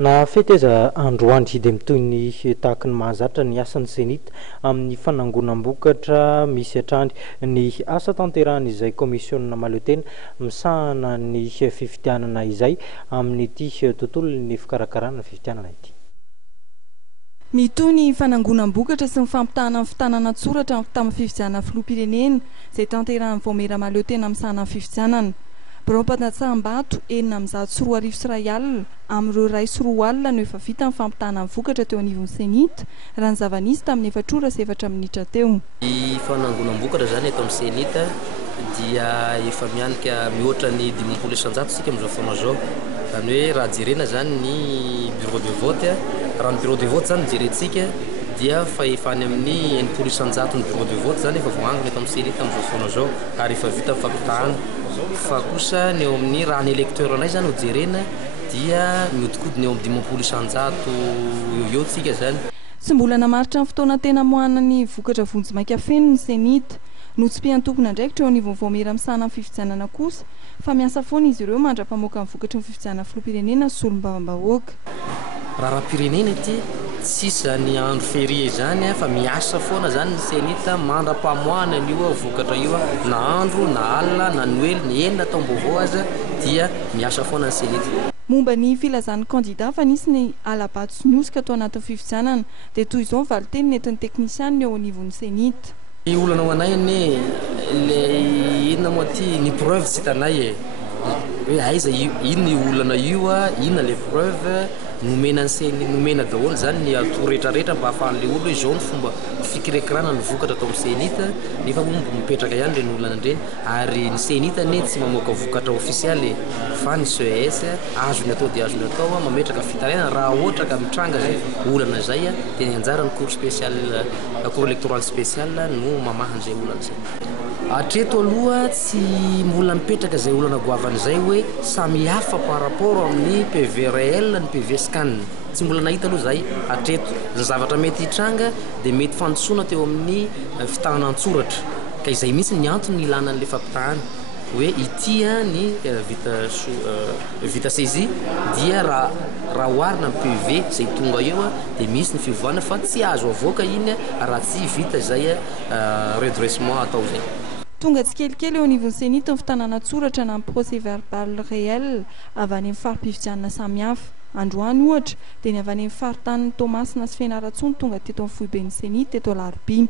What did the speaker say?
Na feteza androany dia mitoy ny tahaka ny mahazatra ny asan'ny senita amin'ny fanangonam-bokatra misy hatrany ny asa tanterahan'izay komisiona mahaleotena misahana ny fifidianana izay amin'ny ity tontolo ny fikarakarana fifidianana ity. Mitoy ny fanangonam-bokatra sy ny fampitahana amin'ny fitanana tsoratra tamin'ny fifidianana filoham-pirenena izay tanterahan'ny Vaomera mahaleotena misahana fifidianana. Biraom-Panatsaham-Bato 904 amin'ireo 104 no efa vita ny fampitahana amin'ny vokatra teo anivon'ny senita raha ny zava-nisy tamin'ny 4 ora sy 4 minitra teo. Ny fanangonam-bokatra zany eto amin'ny senita dia efa mianika mihoatra ny 500 sika amin'izao fotoana zao. Zany hoe raha jerena zany ny bureau de vote, raha ny bureau de vote zany jerentsika dia fa efa any amin'ny 900 ny bureau de vote zany efa voangina eto amin'ny senita amin'izao fotoana zao ary efa vita ny fampitahana. Fa kosa ny eo amin'ny raha ny électeur anay zany ho jerena dia mihodinkodina eo amin'ny 500 eo tsika zany. Tsy mbola namaritra ny fotoana tena moahana ny vokatra vonjy-maika feno ny senita. Notsim-piantokona ndraikitra eo anivon'ny Vaomera misahana amin'ny fifidianana kosa fa miasa foana izy ireo mandra-pamoaka amin'ny vokatra ny fifidianana filoham-pirenena sy solom-bavam-bahoaka. Raha-pirenena ity tsisy zany andro ferie zany fa miasa foana zany ny senita mandra-pamoahana an'io vokatra io na andro na alina na noely ny enina taom-baovao aza dia miasa foana ny senita. Momba ny filazan'ny kandida fa nisy ny alabato sy niosika tao anatin'ny fifidianana dia toy izao ny valiteny nentin'ny teknisianina eo anivon'ny senita. Ny olana ho anay ane le inona moa ty ny preuve tsy hitanay hoe aiza ino ny olana io inona le preuve nomena nomena daholo zany ny atao rehetrarehetra mba ahafahan'le olo hoe zao ny fomba fikirakirana ny vokatra atao amin'ny senita nefa momba mipetraka ihany reny olana ireny ary ny senita ne tsy mamoaka vokatra ofisialy fa ny CES azony atao dia azony atao mametraka fitaraina raha ohatra ka mitranga zay olana zay dia ny anjara ny cour spécial cour électoral spécial no mamaha an'izay olana zay. Hatreto aloha tsy mbola mipetraka zay olana goavan'izay hoe samy hafa par rapport amin'ny PV réel ny PV scan tsy mbola nahita aloha zay hatreto. Ny zavatra mety hitranga dia mety fandosona teo amin'ny fitahana an-tsoratra ka izay mihitsy ny antony ny ilana an'le fampitahana hoe ity ny vita saisie dia raha oharina ny PV zay tonga eo dia misy ny fivoahana fa tsy azo avoaka iny raha tsy vita zay redressement atao zay. Tonga tsikelikely eo anivon'ny senita ny fitanana tsoratra na ny procès verbal réel avy any amin'ny farim-pifidianana samihafa. Androany ohatra dia ny avy any amin'ny faritanin'ny Tomasina sy Fianarantsoa tonga teto amin'ny foiben'ny senita teto Alarobia.